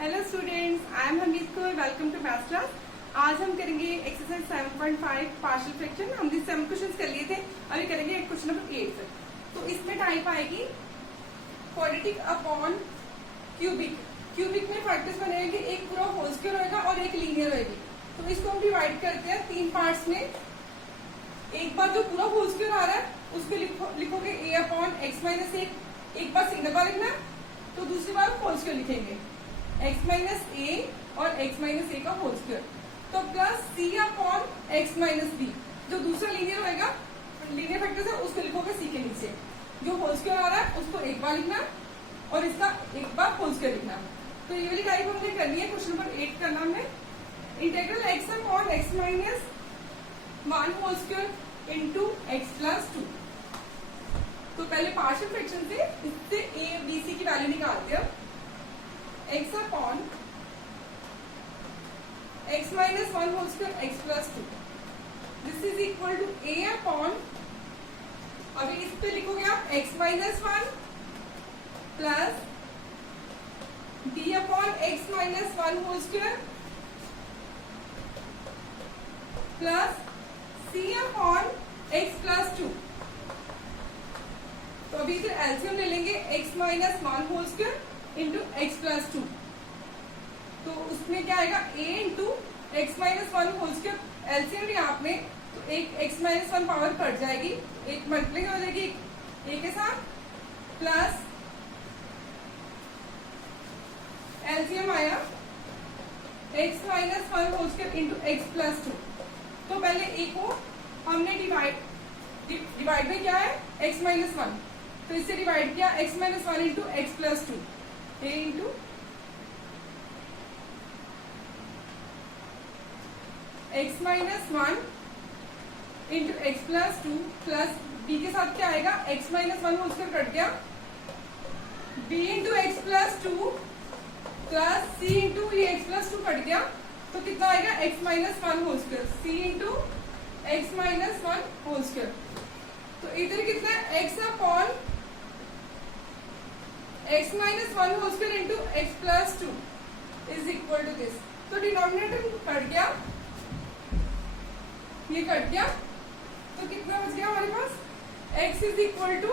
Hello students, I am Hamid Kaur. Welcome to maths class. आज हम करेंगे एक्सरसाइज 7.5 पार्शियल फ्रैक्शन। हमने 7 क्वेश्चंस कर लिए थे, अभी करेंगे क्वेश्चन नंबर 8 तक। तो इसमें टाइप आएगी क्वाड्रेटिक अपॉन क्यूबिक। क्यूबिक में फैक्टर्स बनेंगे, एक पूरा होल स्क्वायर होगा और एक लीनियर होगी। तो इसको हम डिवाइड करते हैं 3 पार्ट्स में। एक बार जो पूरा होल स्क्वायर आ रहा है उसको लिखोगे a अपॉन एक्स माइनस एक बार सिंगल बार लिखना, तो दूसरी बार होल स्क्वायर लिखेंगे x माइनस ए और x माइनस ए का होल स्क्वायर। तो plus c upon x minus B, जो दूसरा लीनियर होएगा, लीनियर फैक्टर्स है, उसको लिखोगे c के नीचे। जो होल स्क्वायर आ रहा है उसको एक बार लिखना और इसका एक बार होल स्क्वायर लिखना। तो ये वाली टाइप हमने करनी है। क्वेश्चन नंबर 8 का नाम है integral x upon x minus 1 whole square into x plus 2। तो पहले पार्शियल फ्रैक्शन से इससे a b c की वैल्यू निकालते हैं। x upon x minus 1 whole square X plus 2, this is equal to a upon, अभी इस पे लिखोगे आप x minus 1 plus b upon x minus 1 whole square plus c upon x plus 2। तो अभी फिर एलसीएम ले लेंगे x minus 1 whole square into x plus 2। तो उसमें क्या आएगा a into x minus 1 whole square. LCM लिया आपने तो एक x माइनस 1 पावर कट जाएगी, एक मल्टीप्लाई हो जाएगी a के साथ, प्लस एलसीएम आया x minus 1 whole square into x plus 2। तो पहले a को हमने डिवाइड में क्या है x माइनस 1, तो इससे डिवाइड किया x minus 1 into x plus 2, a into x minus 1 into x plus 2 plus b के साथ क्या आएगा x minus 1 whole square cut गया, b into x plus 2 plus c into ये एक्स प्लस 2 कट गया, तो कितना आएगा x minus 1 whole square, c into x minus 1 whole square. तो इधर कितना है x upon x minus 1 whole square into x plus 2 is equal to this. तो डिनोमिनेटर कट गया, ये कट गया, तो कितना बच गया हमारे पास x is equal to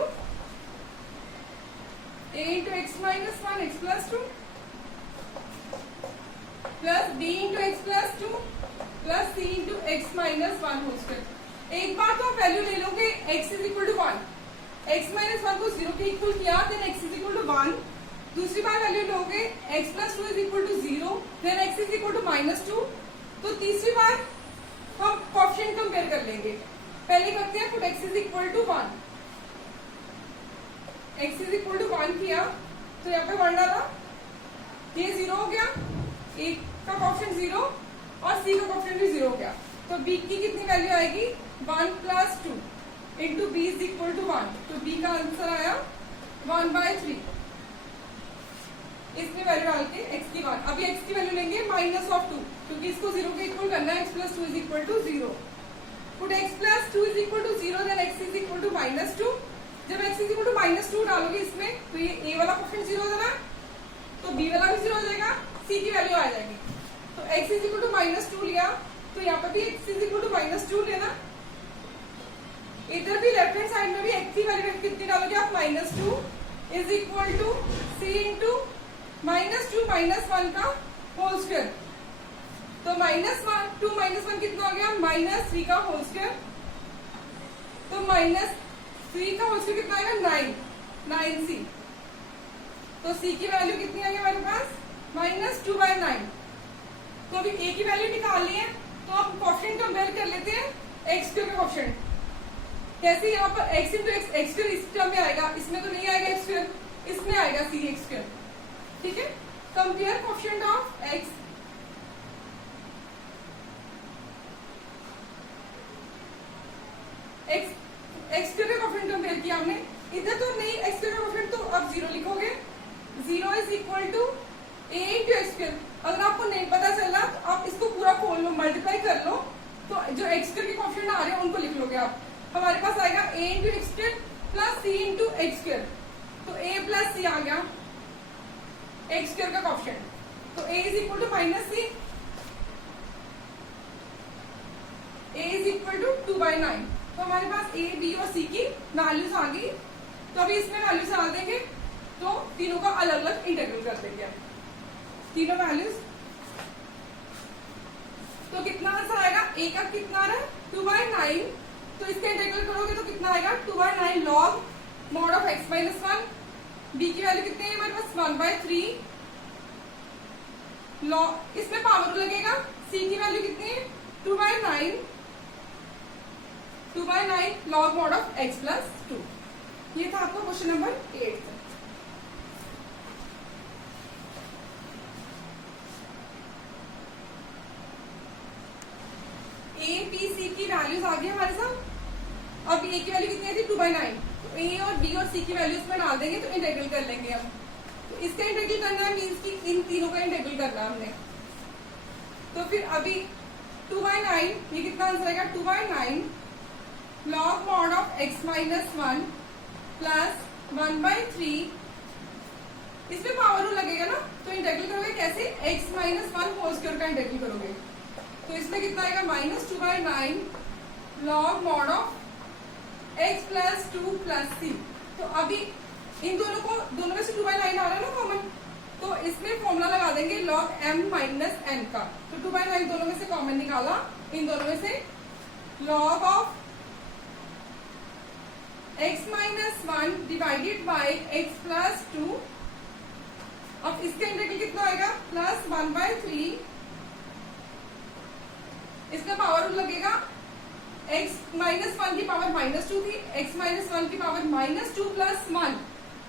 a into x minus 1 X plus 2 plus b into x plus 2 plus c into x minus 1 whole square. एक बार तो आप वैल्यू ले लोगे x is equal to 1, x minus 1 को 0 के इक्वल किया, then x is equal to 1। दूसरी बार वैल्यू लोगे x plus 2 is equal to 0, then x is equal to minus 2। तो तीसरी बार हम कोएफिशिएंट कंपेयर कर लेंगे। पहले करते हैं put x is equal to 1, x is equal to 1 किया तो यहाँ पे 1 डाला, ये 0 हो गया, a का कोएफिशिएंट 0 और c का कोएफिशिएंट भी 0 हो गया। तो b की कितनी वैल्यू आएगी 1 plus 2 into B is equal to 1। तो b का आंसर आया 1/3। इसमें वैल्यू डाल के x की 1, अभी x की वैल्यू लेंगे माइनस ऑफ 2, क्योंकि इसको 0 के इक्वल करना है। x plus 2 is equal to 0, put x plus 2 is equal to 0, then x is equal to minus 2। जब x is equal to minus 2 डालोगे इसमें, तो ये a वाला कोएफिशिएंट 0 हो जाना, तो b वाला भी 0 हो जाएगा, c की वैल्यू आ जाएगी। तो x is equal to minus 2 लिया, तो यहाँ पर भी x is equal to minus 2 लेना। इधर भी लेफ्ट हैंड साइड में भी x की वैल्यू कितनी डालोगे आप minus 2 is equal to c into minus 2 minus 1 का होल स्क्वायर। तो माइनस 2 माइनस 1 कितना हो गया माइनस 3 का होल स्क्वायर। तो माइनस 3 का होल स्क्वायर कितना आएगा 9c। तो c की वैल्यू कितनी आई हमारे पास माइनस 2/9। तो अभी a की वैल्यू निकाल ली है, तो आप कोएफिशिएंट कंपेयर कर लेते हैं x स्क्वायर का कोएफिशिएंट। कैसे यहाँ पर x इंटू एक्स स्क्वायर इस टर्म में आएगा, इसमें तो नहीं आएगा x स्क्वायर, इसमें आएगा c एक्स स्क्वायर। ठीक है, compare coefficient of x। X square का कोएफिशिएंट कंपेयर किया हमने, इधर तो नहीं x स्क्वायर का कोएफिशिएंट, तो अब 0 लिखोगे। 0 is equal to a into x square. अगर आपको नहीं पता चला तो आप इसको पूरा खोल लो, मल्टीप्लाई कर लो, तो जो एक्स स्क्वायर के कोएफिशिएंट आ रहे हैं उनको लिख लोगे आप। हमारे पास आएगा a into x square plus c into x square. तो a प्लस c आ गया एक्स स्क्वायर का कोएफिशिएंट। तो a is equal to minus C, a is equal to 2/9। तो हमारे पास a, b और c की वैल्यूज आ गई। तो अभी इसमें वैल्यूज डाल देंगे, तो तीनों का अलग अलग इंटीग्रल कर देंगे तीनों वैल्यूज। तो कितना आंसर आएगा, a का कितना आ रहा है 2/9, तो इसका इंटीग्रल करोगे तो कितना आएगा 2/9 log mod of x minus 1। b की वैल्यू कितनी है हमारे पास 1/3 log, इसमें पावर लगेगा। c की वैल्यू कितनी है 2/9 log mod of x plus 2। ये था आपका question number 8। A B C की वैल्यूज आ गई हमारे साथ। अब ए की वैल्यू कितनी थी 2/9, तो ए और बी और सी की वैल्यूज में डाल देंगे तो इंटीग्रल कर लेंगे हम। तो इसका इंटीग्रल करना है मीन्स कि इन तीनों का इंटीग्रल करना है हमने। तो फिर अभी 2/9, ये कितना आंसर आएगा 2/9 log mod of x minus 1 plus 1/3। इसमें पावर रूल लगेगा ना, तो इंटीग्रल करोगे कैसे, x माइनस 1 होल स्क्वायर का इंटीग्रल करोगे। तो इसमें कितना आएगा -2/9 log mod of x plus 2 plus c। तो अभी इन दोनों में से 2/9 आ रहा है ना कॉमन, तो इसमें फॉर्मूला लगा देंगे log m माइनस n का। तो 2/9 दोनों में से कॉमन निकाला, इन दोनों में से log of x minus 1 divided by x plus 2। अब इसका इंटीग्रल कितना आएगा प्लस 1/3, इसका पावर रूल लगेगा, x माइनस 1 की पावर -2 थी, x माइनस 1 की पावर -2 प्लस 1,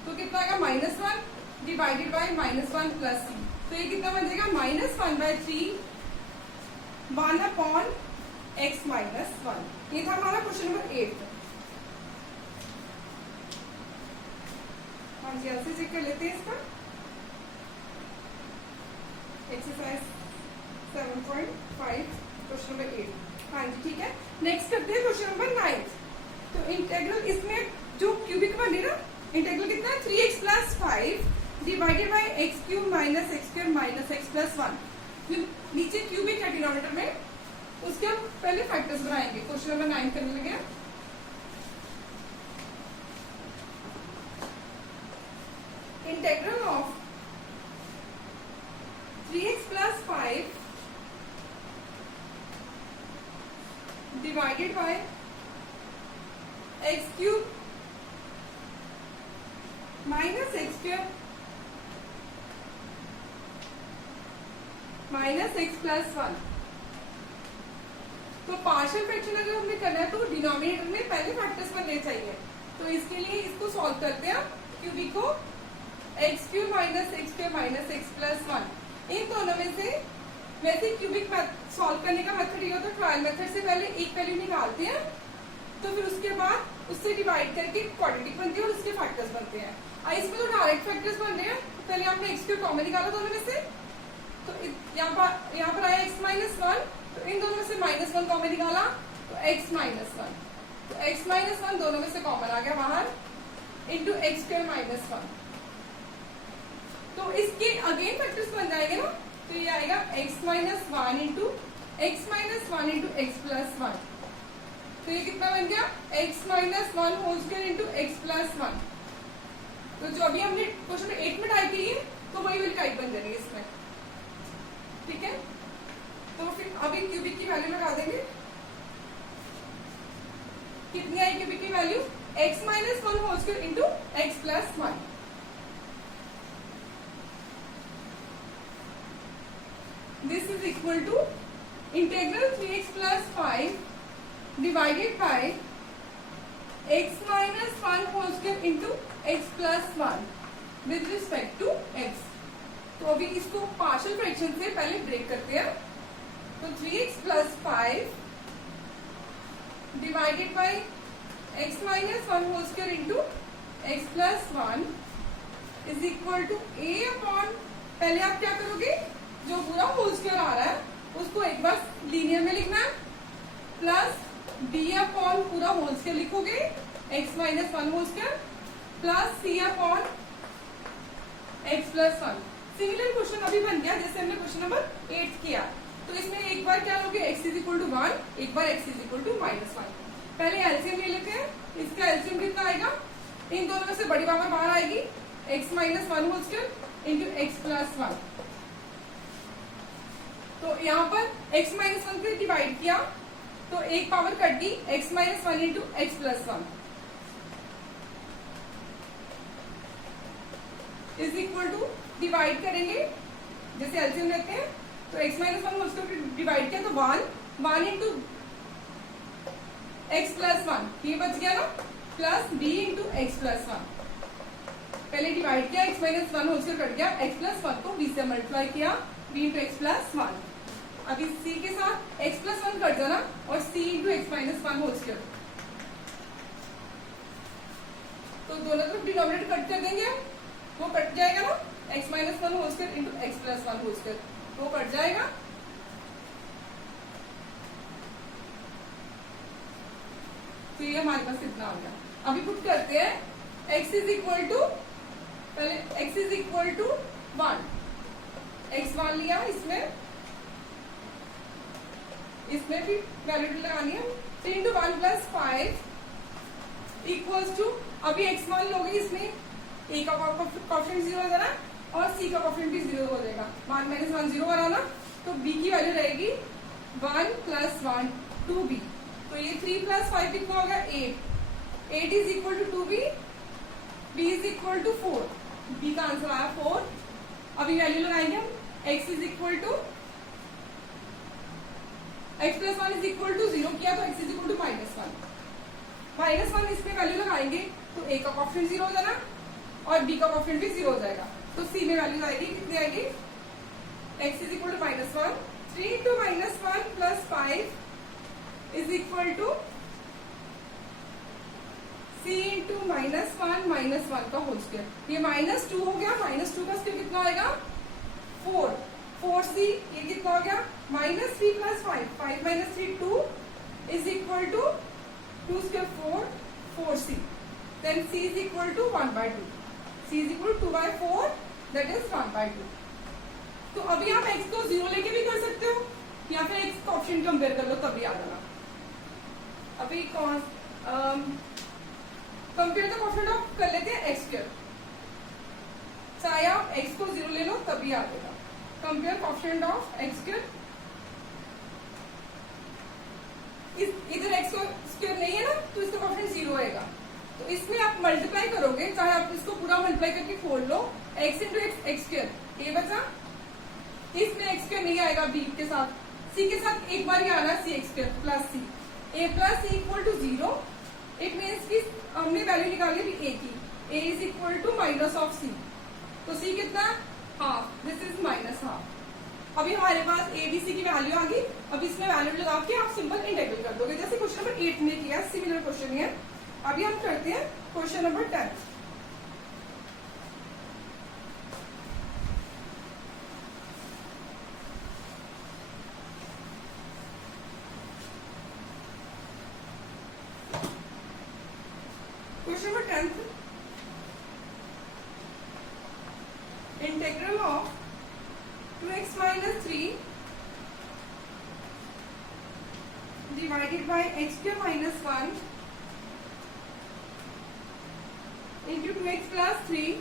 तो कितना आएगा -1 डिवाइडेड बाई -1 प्लस c। तो ये कितना बन जाएगा -1/3 1/x माइनस 1। ये था हमारा क्वेश्चन नंबर 8। हम जल्दी चेक कर लेते हैं इसका। Exercise 7.5 question number 8। हाँ जी ठीक है। नेक्स्ट करते हैं क्वेश्चन नंबर 9। तो इंटीग्रल इसमें जो क्यूबिक बने ना, इंटीग्रल कितना है 3x plus 5 divided by x cube minus x square minus x plus 1। नीचे क्यूबिक है डिनोमिनेटर में, उसके हम पहले फैक्टर्स बनाएंगे। क्वेश्चन नंबर 9 करने लगे। Integral of 3x plus 5 divided by x cube minus x square minus x plus 1। तो पार्शियल फ्रैक्शन अगर हमने करना है तो डिनोमिनेटर में पहले फैक्टर्स बनने चाहिए। तो इसके लिए इसको सॉल्व करते हैं। क्यूबिक को x cube minus x square minus x plus 1, इन दोनों में से वैसे क्यूबिक सॉल्व करने का मेथड ये होता है, ट्रायल मेथड से पहले एक वैल्यू निकालते हैं, तो फिर उसके बाद उससे डिवाइड करके क्वाड्रेटिक बनती है और उसके फैक्टर्स बनते हैं। इसमें तो डायरेक्ट फैक्टर्स बन रहे हैं। पहले आपने एक्स क्यूब कॉमन निकाला दोनों में से, तो यहाँ पर आया एक्स माइनस 1, तो इन दोनों में से -1 कॉमन निकाला तो एक्स माइनस 1, तो एक्स माइनस 1 दोनों में से कॉमन आ गया बाहर, इंटू एक्स स्क्वायर माइनस 1। तो इसके अगेन फैक्टर्स बन जाएंगे ना, तो ये आएगा x minus 1 into x minus 1 into x plus 1। तो ये कितना बन गया x minus 1 whole square into x plus 1। तो जो अभी हमने क्वेश्चन 8 में टाइप की है, तो वही वाली टाइप बन जाएगी इसमें। ठीक है, तो फिर अभी क्यूबिक की वैल्यू लगा देंगे। कितनी आई क्यूबिक की value, x minus 1 whole square into x plus 1। This is equal to integral 3x plus 5 divided by x minus 1 whole square into x plus 1 with respect to x। तो अभी इसको partial fraction से पहले break करते हैं। तो 3x plus 5 divided by x minus 1 whole square into x plus 1 is equal to a upon, पहले आप क्या करोगे, जो पूरा होल स्क्वायर आ रहा है उसको एक बार लीनियर में लिखना है, प्लस b अपॉन पूरा होल स्क्वायर लिखोगे x minus 1 whole square, plus c upon x plus 1। Similar question अभी बन गया जैसे हमने क्वेश्चन नंबर 8 किया। तो इसमें एक बार क्या लोगे, x इज इक्वल टू 1, एक बार x इज इक्वल टू -1। पहले एलसीएम ले लेते हैं। इसका एलसीएम कितना आएगा, इन दोनों में से बड़ी पावर बाहर आएगी, x minus 1 whole square into x plus 1। तो यहाँ पर x माइनस 1 से डिवाइड किया तो एक पावर कट गई, x minus 1 into x plus 1 is equal to, divide करेंगे जैसे एलसीएम लेते हैं तो x minus 1 whole square divide किया तो 1 इंटू एक्स प्लस 1, ये बच गया ना, plus b into x plus 1। पहले डिवाइड किया, x minus 1 whole square cut गया, x प्लस 1 को b से मल्टीप्लाई किया, b इंटू एक्स प्लस 1। अभी c के साथ x प्लस 1 कट जाना और c into x minus 1 whole square, तो दोनों तरफ डिनोमिनेटर कट कर देंगे, वो कट जाएगा ना, x minus 1 whole square into x plus 1 whole square, वो कट जाएगा। तो ये हमारे पास कितना हो गया। अभी पुट करते हैं, x इज इक्वल टू, पहले x is equal to 1, x1 लिया, इसमें भी वैल्यू लगानी है, 3 इंटू 1 प्लस 5 इक्वल्स टू, अभी x1 लोगे, इसमें a का कॉफिशिएंट 0 हो जाना और c का कॉफिशिएंट भी 0 हो जाएगा, 1 माइनस 1 0 बनाना, तो b की वैल्यू रहेगी 1 प्लस 1 2b। तो ये 3 प्लस 5 कितना होगा, 8 is equal to 2b, b is equal to 4, b का आंसर आया 4। अभी वैल्यू लगाएंगे हम, x is equal to, x plus 1 is equal to 0 किया तो x इज इक्वल टू -1 इसमें वैल्यू लगाएंगे तो a का कॉफिशिएंट 0 हो जाना और b का कॉफिशिएंट भी 0 हो जाएगा, तो c में वैल्यू आएगी, कितनी आएगी, x is equal to -1, 3 into -1 plus 5 is equal to c into -1 का होल स्क्वायर, ये -2 हो गया, -2 का स्क्वायर कितना आएगा, 4c, ये कितना हो गया, -3 plus 5 minus 3 2 is equal to 2 square 4c, then c is equal to 1/2, c is equal to 2/4, that is 1/2। तो अभी आप x को 0 लेके भी कर सकते हो या फिर x का ऑप्शन कंपेयर कर लो तब भी आ जाना। अभी कौन कंपेयर द कॉफिशिएंट ऑफ कर लेते हैं x स्क्वायर, चाहे आप x को 0 ले लो तभी आ जाएगा। Compare coefficient of x square, इधर x स्क्वायर नहीं है ना तो इसका कॉफिशिएंट 0 आएगा, तो इसमें आप मल्टीप्लाई करोगे, चाहे आप इसको पूरा मल्टीप्लाई करके खोल लो, x इंटू एक्स स्क्वायर, ये बचा, इसमें x स्क्वायर नहीं आएगा, b के साथ, c के साथ एक बार ही आना है, c square plus c, a plus c equal to 0, it means कि हमने वैल्यू निकाली थी a की, a is equal to minus of c, तो c कितना, हाफ, दिस इज -हाफ। अभी हमारे पास a b c की वैल्यू आ गई, अब इसमें वैल्यू लगा के आप सिंपल इंटीग्रल कर दोगे, जैसे क्वेश्चन नंबर 8 में किया, सिमिलर क्वेश्चन है। अभी हम करते हैं question number 10। Question number 10, integral of 2x minus 3 divided by x square minus 1 into 2x plus 3।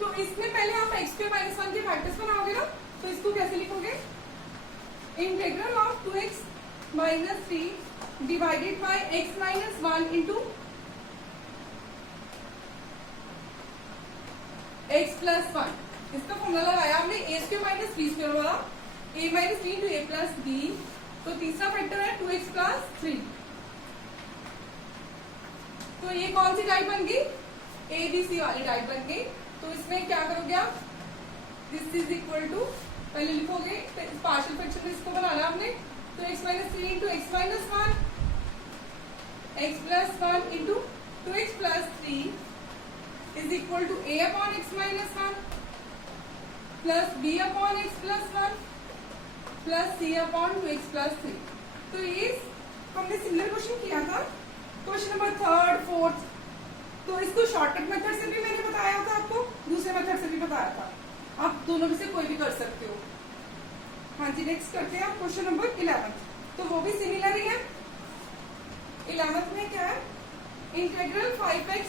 तो इसमें पहले आप x square minus 1 के फैक्टर्स बनाओगे ना, तो इसको कैसे लिखोगे, integral of 2x minus 3 divided by x minus 1 into x plus 1। इसका फॉर्मूला लगाया हमने, a square minus b square वाला, a minus b into a plus b, तो तीसरा फैक्टर है 2x प्लस 3। तो ये कौन सी टाइप बन गई, a b c वाली टाइप बन गई। तो इसमें क्या करोगे आप, दिस इज इक्वल टू, पहले लिखोगे पार्शियल फ्रैक्शन में इसको बनाना आपने, तो x minus 3 into x minus 1, x plus 1 into 2x plus 3 is equal to a upon x minus 1 plus b upon x plus 1 plus c upon 2x plus 3। तो ये हमने similar question किया था, question number 3rd 4th तो इसको shortcut method से भी मैंने बताया था आपको, दूसरे मेथड से भी बताया था, आप दोनों में से कोई भी कर सकते हो। हाँ जी, नेक्स्ट करते हैं क्वेश्चन नंबर 11। तो वो भी सिमिलर ही है। 11th में क्या है, integral 5x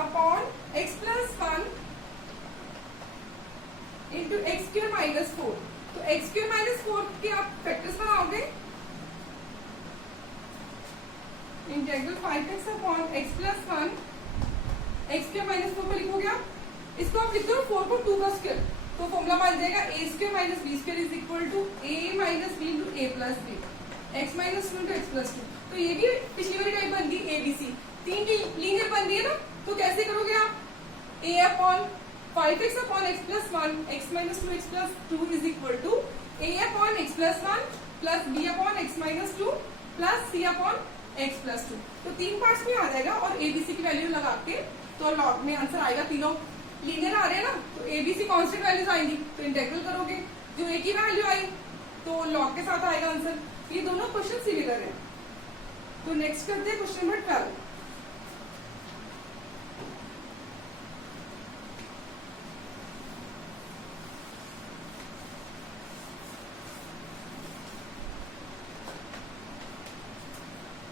upon x plus 1 into x cube minus 4। तो एक्स क्यूब माइनस 4 के आप फैक्टर्स बनाओगे, integral 5x upon x plus 1 x cube minus 4 को लिखोगे आप, इसको आप लिख दो 4 को 2 का स्क्वायर, तो फॉर्मूला बन जाएगा a square minus b square is equal to a minus b into a plus b, x minus 2 into x plus 2। तो ये भी पिछली वाली टाइप बन गई एबीसी, 3 की लीनियर बन रही है ना। तो कैसे करोगे आप, a upon 5x upon x plus 1 x minus 2 x plus 2 is equal to a upon x plus 1 plus b upon x minus 2 plus c upon x plus 2। तो 3 पार्ट्स में आ जाएगा और एबीसी की वैल्यू लगा के तो लॉग में answer आएगा। तीनों लीनियर आ रहे हैं ना, तो एबीसी कांस्टेंट वैल्यूज आएंगी, तो इंटीग्रल करोगे जो एक ही वैल्यू आई तो लॉग के साथ आएगा आंसर। ये दोनों क्वेश्चन सिमिलर है। तो नेक्स्ट करते हैं question number 12।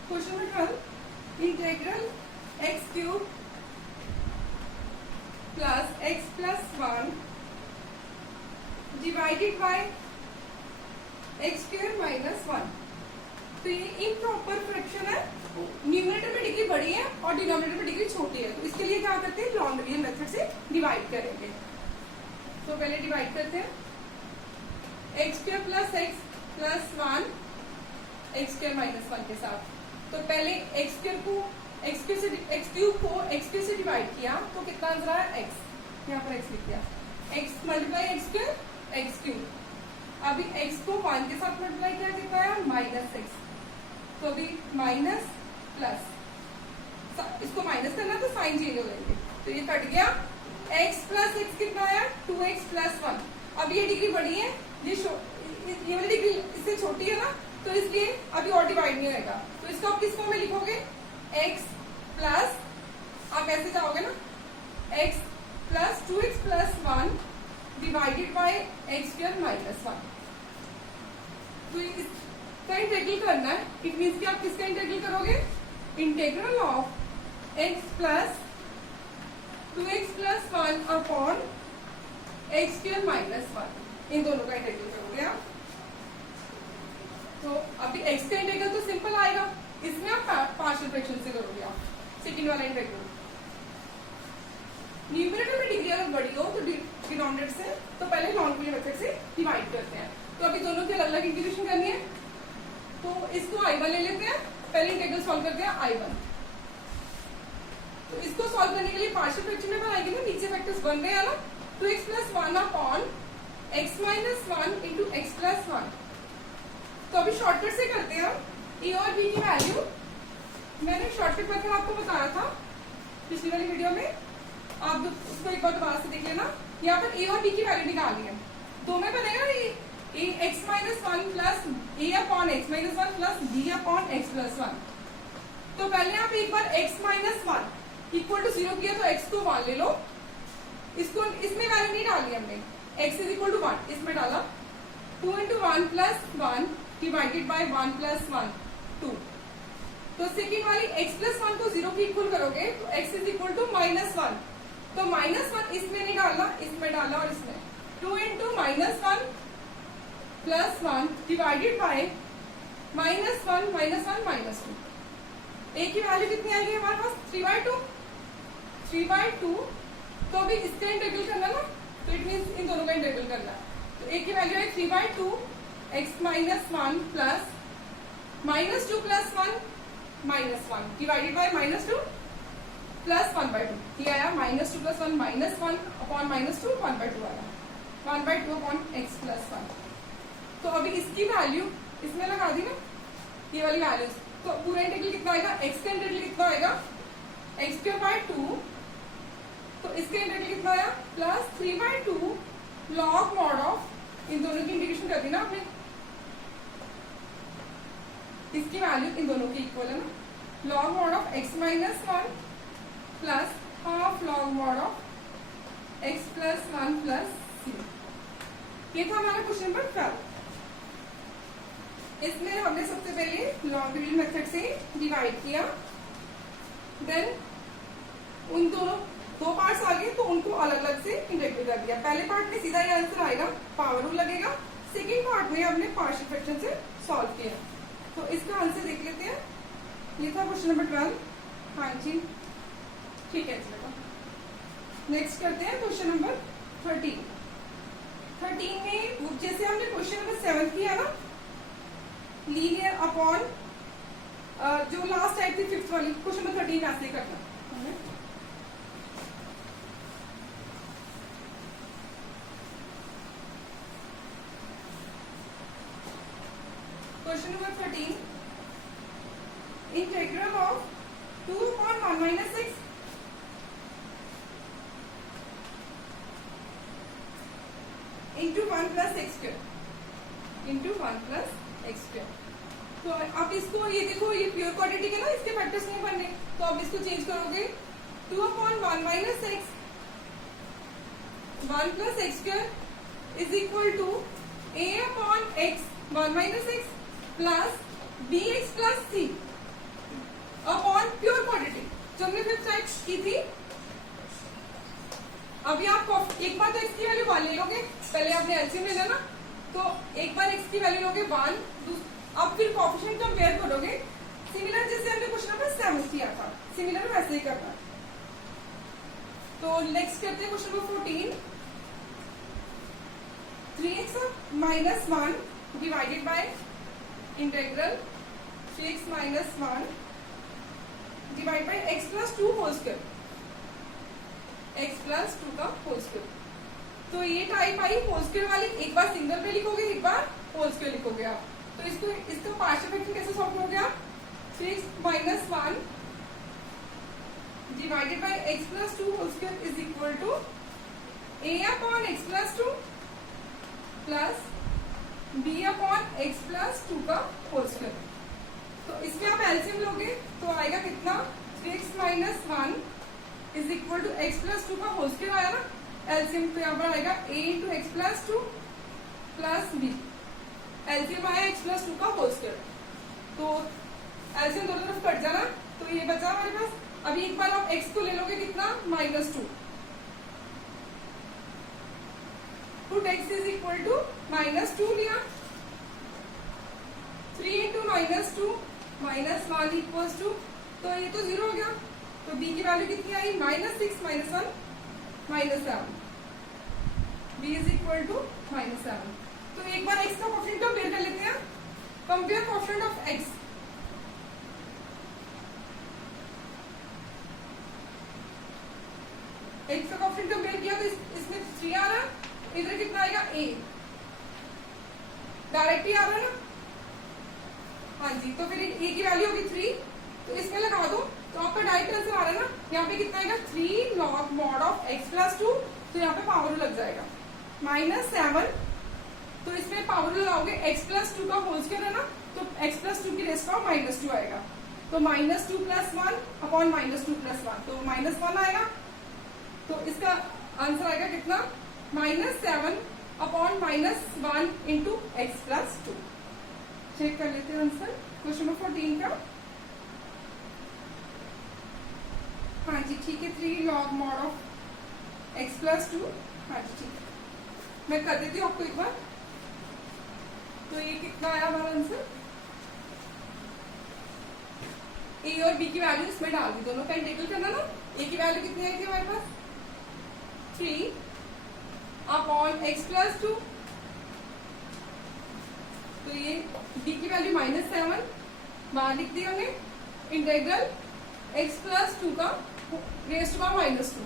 Question number 12, integral x cube plus x plus 1 divided by x square minus 1। तो ये इम्प्रॉपर फ्रैक्शन है, न्यूमरेटर में डिग्री बड़ी है और डिनोमिनेटर में डिग्री छोटी है, तो इसके लिए क्या करते हैं, लॉन्ड्रियन मेथड से डिवाइड करेंगे। तो पहले डिवाइड करते हैं x square plus x plus 1 x square minus 1 के साथ। तो पहले x क्यूब को x क्यूब से डिवाइड किया तो कितना आंसर आया x, यहाँ पर x लिख दिया, x multiply x square x cube. अभी x को 1 के साथ मल्टीप्लाई किया, कितना आया माइनस x। तो अभी माइनस प्लस, इसको माइनस करना तो साइन चेंज हो जाएंगे, तो ये कट गया। x प्लस x कितना आया 2x प्लस 1। अब ये डिग्री बड़ी है, ये वाली डिग्री इससे छोटी है ना, तो इसलिए अभी और डिवाइड नहीं होगा। तो इसको आप किस फॉर्म में लिखोगे, x प्लस, आप ऐसे जाओगे ना, x plus 2x plus 1 divided by x square minus 1। तो इसका इंटीग्रल करना है, इट मीन्स कि आप किसका इंटीग्रल करोगे, integral of x plus 2x plus 1 upon x square minus 1, इन दोनों का इंटीग्रल करोगे आप। तो अभी x का इंटीग्रल तो सिंपल आएगा, इसमें आप पार्शियल फ्रैक्शन से करोगे आप, सेकंड वाला इंटीग्रल। न्यूमरेटर में डिग्री अगर बड़ी हो तो डिनोमिनेटर से, तो पहले लॉन्ड्रियन मेथड से डिवाइड करते हैं। तो अभी दोनों की अलग अलग इंटीग्रेशन करनी है, तो इसको I1 ले लेते हैं, पहले इंटीग्रल सॉल्व करते हैं I1। तो इसको सॉल्व करने के लिए पार्शियल फ्रैक्शन में बनाएंगे ना, नीचे फैक्टर्स बन रहे हैं ना, तो x plus 1 upon x minus 1 into x plus 1। तो अभी शॉर्टकट से करते हैं, ए और बी की वैल्यू मैंने शॉर्टकट मेथड आपको बताया था पिछली वाली वीडियो में, आप उसको एक बार दोबारा से देख लेना। यहाँ पर ए और बी की वैल्यू निकालनी है, दो में बनेगा a x minus 1 plus a upon x minus 1 plus b upon x plus 1। तो पहले आप एक बार x माइनस 1 इक्वल टू 0 किया तो x को 1 ले लो, इसको इसमें वैल्यू नहीं डाली हमने, x इज इक्वल टू 1 इसमें डाला, 2 into 1 plus 1 divided by 1 plus 1 2। तो सेकेंड वाली x प्लस 1 को 0 की इक्वल करोगे तो x is equal to minus 1। तो माइनस 1 इसमें नहीं डालना, इसमें डाला और इसमें 2 into minus 1 plus 1 divided by minus 1 minus 2। एक ही वैल्यू कितनी आएगी हमारे पास 3/2। 3/2। तो अभी इसका इंटीग्रल करना ना, तो इट मीन्स इन दोनों का इंटीग्रल करना। तो एक की वैल्यू है 3/2 x minus 1 plus minus 2 plus 1 minus 1 divided by minus 2 plus 1/2। ये आया minus 2 plus 1 minus 1 upon minus 2 1/2 आया, 1/2 अपॉन x प्लस 1। तो अभी इसकी वैल्यू इसमें लगा दी ना, ये वाली वैल्यू, तो पूरा इंटीग्रल कितना आएगा, x का इंटीग्रल कितना आएगा x²/2। तो इसका इंटीग्रल कितना आया प्लस 3/2 लॉग मॉड ऑफ, इन दोनों की इंटीग्रेशन कर दी ना आपने, इसकी वैल्यू इन दोनों की इक्वल है ना, log mod of x minus 1 plus half log mod of x plus 1 plus c। ये था हमारा क्वेश्चन नंबर 12। इसमें हमने सबसे पहले लॉगरिथम मेथड से डिवाइड किया, देन उन दोनों दो पार्ट्स आ गए तो उनको अलग अलग से इंटीग्रेट कर दिया। पहले पार्ट में सीधा ये आंसर आएगा, पावर रूल लगेगा। सेकेंड पार्ट में हमने पार्शियल फ्रैक्शन से सॉल्व किया। तो इसका आंसर देख लेते हैं। ये था क्वेश्चन नंबर 12। हाँ जी ठीक है चलो नेक्स्ट करते हैं क्वेश्चन नंबर 13। 13 में जैसे हमने क्वेश्चन नंबर 7 किया ना, लीनियर अपॉन जो लास्ट टाइप थी 5th वाली, क्वेश्चन नंबर 13 ऐसे करना। Question number 13, integral of 2/1 minus 6 into 1 plus x square into 1 plus x square। तो आप इसको ये देखो, ये प्योर क्वाड्रेटिक है ना, इसके फैक्टर्स नहीं बनने, तो आप इसको चेंज करोगे 2/1 minus x 1 plus x square is equal to a upon x 1 minus x plus bx plus c upon pure quadratic जो हमने 5th टाइप की थी। अभी आप एक बार तो x की वैल्यू 1 ले लोगे, पहले आपने एलसीएम ले लेना, तो एक बार x की वैल्यू लोगे 1, अब फिर कोएफिशिएंट कंपेयर करोगे। सिमिलर जैसे हमने क्वेश्चन नंबर 7 किया था, सिमिलर वैसे ही करना। तो नेक्स्ट करते हैं question number 14, 3x minus 1 divided by integral 3x minus 1 divide by x plus 2 whole square, x plus 2 का होल स्क्वायर। तो ये टाइप आई होल स्क्वायर वाली, एक बार सिंगल में लिखोगे, एक बार होल स्क्वायर लिखोगे आप। तो इसका पार्शियल फ्रैक्शन कैसे सॉल्व करोगे आप? 3x minus 1 divided by x plus 2 whole square is equal to a upon x plus 2 plus b upon x plus 2 का होल स्क्वायर। तो इसमें आप एलसीएम लोगे तो आएगा कितना? 3x minus 1 is equal to x plus 2 का होल स्क्वायर आया ना, एलसीएम तो यहाँ पर आएगा a into x plus 2 plus b। LCM आया x plus 2 का होल स्क्वायर, तो एलसीएम दोनों तरफ कट जाना, तो ये बचा हमारे पास। अभी एक बार आप x को ले लोगे कितना? -2। Put x is equal to -2 लिया, 3 इंटू -2 -1 इक्वल्स टू, तो ये तो 0 हो गया। तो b की वैल्यू कितनी आई? -6 -1 -7। b is equal to -7। तो एक बार x का कोएफिशिएंट कंपेयर कर लेते हैं। Compare coefficient of x, x का कोएफिशिएंट कंपेयर किया तो इसमें 3 आ रहा है, इधर कितना आएगा? a डायरेक्ट ही आ रहा है ना। हाँ जी, तो फिर a की वैल्यू होगी 3, तो इसमें लगा दो तो आपका डायरेक्ट आंसर आ रहा है ना। यहाँ पे कितना आएगा? 3 log mod of x plus 2, तो यहाँ पे पावर लग जाएगा -7। तो इसमें पावर लगाओगे, x plus 2 का होल स्क्वायर है ना, तो x plus 2 की रेस्ट फॉर्म -2 आएगा, तो -2 plus 1 अपॉन -2 plus 1, तो -1 आएगा। तो इसका आंसर आएगा कितना? -7 upon -1 into x plus 2। Check कर लेते हैं आंसर क्वेश्चन नंबर 14 का। हाँ जी ठीक है, 3 log mod of x plus 2। हाँ जी ठीक है, मैं कर देती हूँ आपको एक बार। तो ये कितना आया हमारा आंसर? a और b की वैल्यू इसमें डाल दी, दोनों का इंटीग्रल करना ना। a की वैल्यू कितनी आई थी हमारे पास? 3 अपॉन x प्लस 2, तो ये b की वैल्यू -7 बाहर लिख दी हमने। इंटीग्रल x प्लस 2 का रेस्ट पावर -2,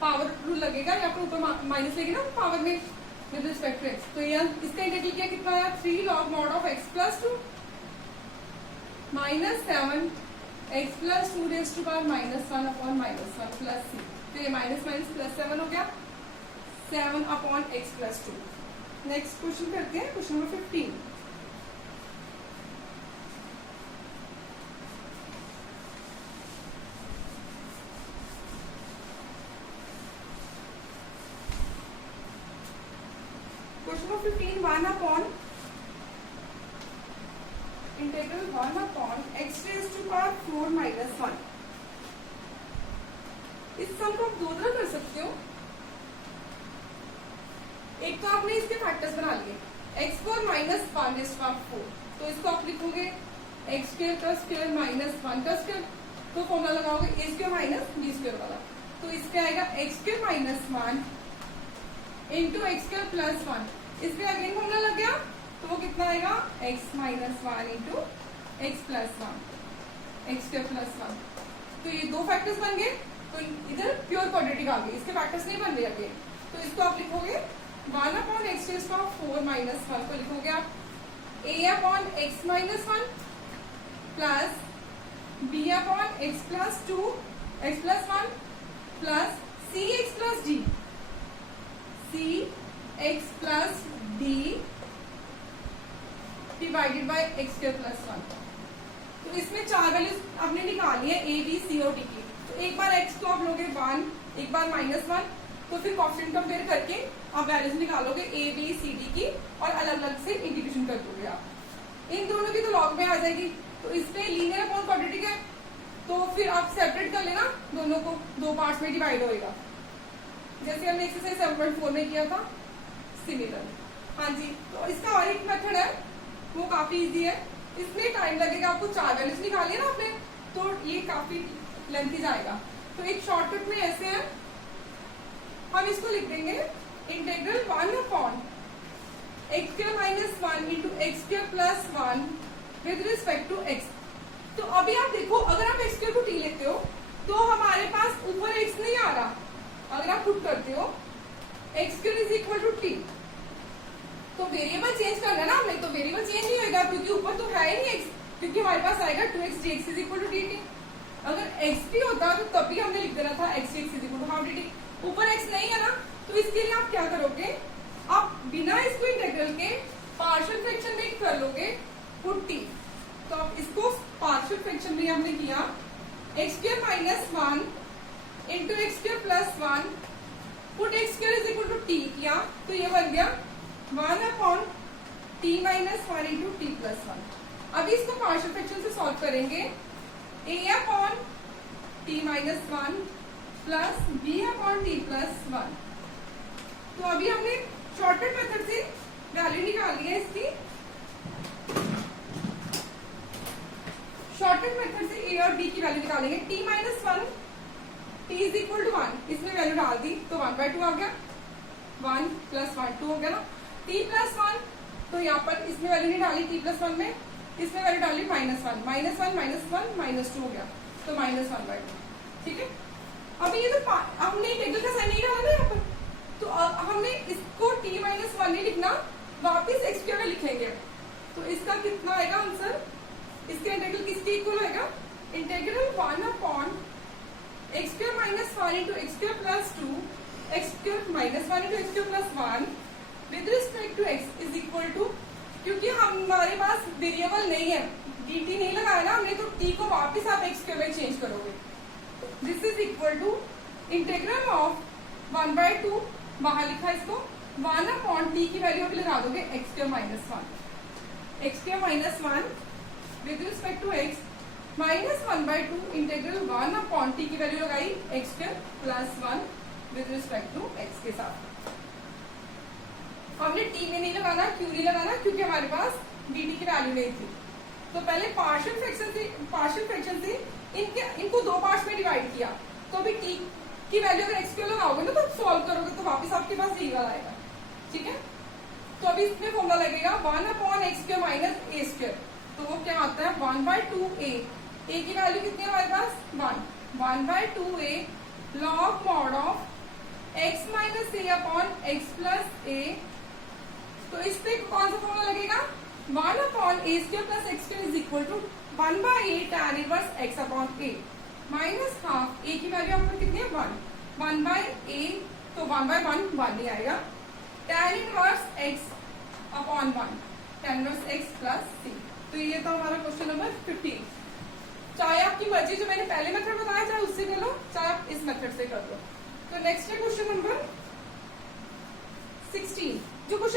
पावर रूल लगेगा, यहाँ पर ऊपर माइनस लेगी ना पावर में विद रिस्पेक्ट टू x। तो ये इसका इंटीग्रल किया कितना आया? 3 log mod of x plus 2 -7 x plus 2 raised to power -1 upon -1 plus c। तो ये माइनस प्लस 7 हो गया, 7 upon x plus 2। Next question करते हैं, question number 15। Question number 15 1 upon integral 1 upon x raise to power 4 minus 1। इस सम को आप दो तरह कर सकते हो। एक तो आपने इसके फैक्टर्स बना लिए x4 minus 1 rays to power 4, तो इसको आप लिखोगे एक्स स्क्वायर का स्क्वायर माइनस 1 का स्क्वायर, तो फॉर्मूला लगाओगे ए स्क्वायर माइनस बी स्क्वायर वाला, तो इसका आएगा x square minus 1 into x square plus 1। इस पे अगेन फॉर्मूला लग गया, तो वो कितना आएगा x minus 1 into x plus 1 x square plus 1। तो ये दो फैक्टर्स बन गए, तो इधर प्योर क्वाड्रेटिक आ गई, इसके फैक्टर्स नहीं बन रहे अगेन। तो इसको आप लिखोगे 1 upon x raise to power 4 minus 1 को लिखोगे आप a upon x minus 1 plus b upon x plus 2 x plus 1 plus c x plus d c x plus d divided by x square plus 1। तो इसमें चार values आपने निकाली है ए B सी और डी की। तो एक बार x को आप लोगे 1, एक बार माइनस 1, तो फिर कोएफिशिएंट कंपेयर करके आप वैल्यूज निकालोगे ए बी सी डी की और अलग अलग से इंटीग्रेशन कर दोगे आप। इन दोनों की तो लॉग में आ जाएगी, तो इसमें लीनियर अपॉन क्वाड्रेटिक है, तो फिर आप सेपरेट कर लेना, दोनों को दो पार्ट्स में डिवाइड होएगा, जैसे हमने एक्सरसाइज 7.4 में किया था सिमिलर। हाँ जी, तो इसका और एक मेथड है, वो काफी इजी है। इसमें टाइम लगेगा, आपको चार वैल्यूज निकाली है ना आपने, तो ये काफी लेंथी जाएगा। तो एक शॉर्टकट में ऐसे है, हम इसको लिख देंगे integral 1 upon x square minus 1 into x square plus 1 with respect to x. तो अभी आप देखो, अगर आप एक्स स्क्वायर को टी लेते हो तो हमारे पास ऊपर एक्स नहीं आ रहा, अगर आप पुट करते हो x square is equal to t, तो वेरिएबल चेंज करना है ना हमने, तो वेरिएबल चेंज नहीं होगा क्योंकि ऊपर तो है ही नहीं एक्स, क्योंकि हमारे पास आएगा 2x dx is equal to dt। अगर x भी होता तो तब भी हमने लिख देना था x dx is equal to half dt। ऊपर x नहीं है ना, तो इसके लिए आप क्या करोगे, आप बिना इसको इंटीग्रल के पार्शियल फ्रैक्शन में कर लोगे पुट t। तो आप इसको पार्शियल फ्रैक्शन में हमने किया x square minus 1 into x square plus 1 put x square is equal to t किया, तो ये बन गया 1 upon t minus 1 into t plus 1। अभी इसको पार्शियल फ्रैक्शन से सॉल्व करेंगे, a upon t minus 1 plus b upon t plus 1। तो अभी हमने शॉर्टकट मेथड से वैल्यू निकाली है इसकी, शॉर्टकट मेथड से a और b की वैल्यू निकालेंगे। t माइनस 1 t इज इक्वल टू 1, इसमें वैल्यू डाल दी तो 1/2 आ गया, 1 प्लस 1 2 हो गया ना। t प्लस 1, तो यहाँ पर इसमें वैल्यू नहीं डाली t प्लस 1 में, इसमें वैल्यू डाली माइनस 1 माइनस 1 माइनस 1 माइनस 2 हो गया, तो माइनस 1/2। ठीक है, अभी ये तो हमने इंटीग्रल का साइन नहीं डाला ना यहाँ पर, तो हमने इसको t माइनस 1 नहीं लिखना, वापिस एक्स स्क्वायर में लिखेंगे। तो इसका कितना आएगा आंसर, इसका इंटीग्रल किसके इक्वल होगा, integral 1 upon x square minus 1 into x square plus 2 x square minus 1 into x square plus 1 with respect to x is equal to, क्योंकि हमारे पास वेरिएबल नहीं है, dt नहीं लगाया ना हमने, तो t को वापस आप एक्स स्क्वायर में चेंज करोगे। This is equal to integral of 1/2, बाहर लिखा इसको 1 अपॉन टी की वैल्यू अभी लगा दोगे x square minus 1 x square minus 1 with respect to x minus 1/2 integral 1 upon t की वैल्यू लगाई x square plus 1 with respect to x के साथ। हमने टी में नहीं लगाना, क्यों नहीं लगाना, क्योंकि हमारे पास dt की वैल्यू नहीं थी। तो पहले पार्शियल फ्रैक्शन से इनको दो पार्ट्स में डिवाइड किया, तो अभी t की वैल्यू अगर एक्स स्क्वायर लगाओगे ना, तो सॉल्व करोगे तो वापस आपके पास यही वाला आएगा। ठीक है, तो अभी इसमें फॉर्मूला लगेगा 1 अपॉन एक्स स्क्वायर माइनस ए स्क्वायर, तो वो क्या आता है 1/2a, a की वैल्यू कितनी है हमारे पास 1, 1/2a log mod of x minus a upon x plus a. तो इस पे कौन सा फॉर्मूला लगेगा, 1 upon a square plus x square is equal to 1/a tan inverse x upon a minus half a की वैल्यू आपको कितनी है 1, 1/a, तो 1/1 1 नहीं आएगा, tan inverse x upon 1 tan inverse x plus c। तो ये था हमारा क्वेश्चन नंबर 15। चाहे आपकी मर्जी, जो मैंने पहले मेथड बताया चाहे उससे कर लो, चाहे आप इस मेथड से कर लो। तो नेक्स्ट है क्वेश्चन नंबर 16, जो क्वेश्चन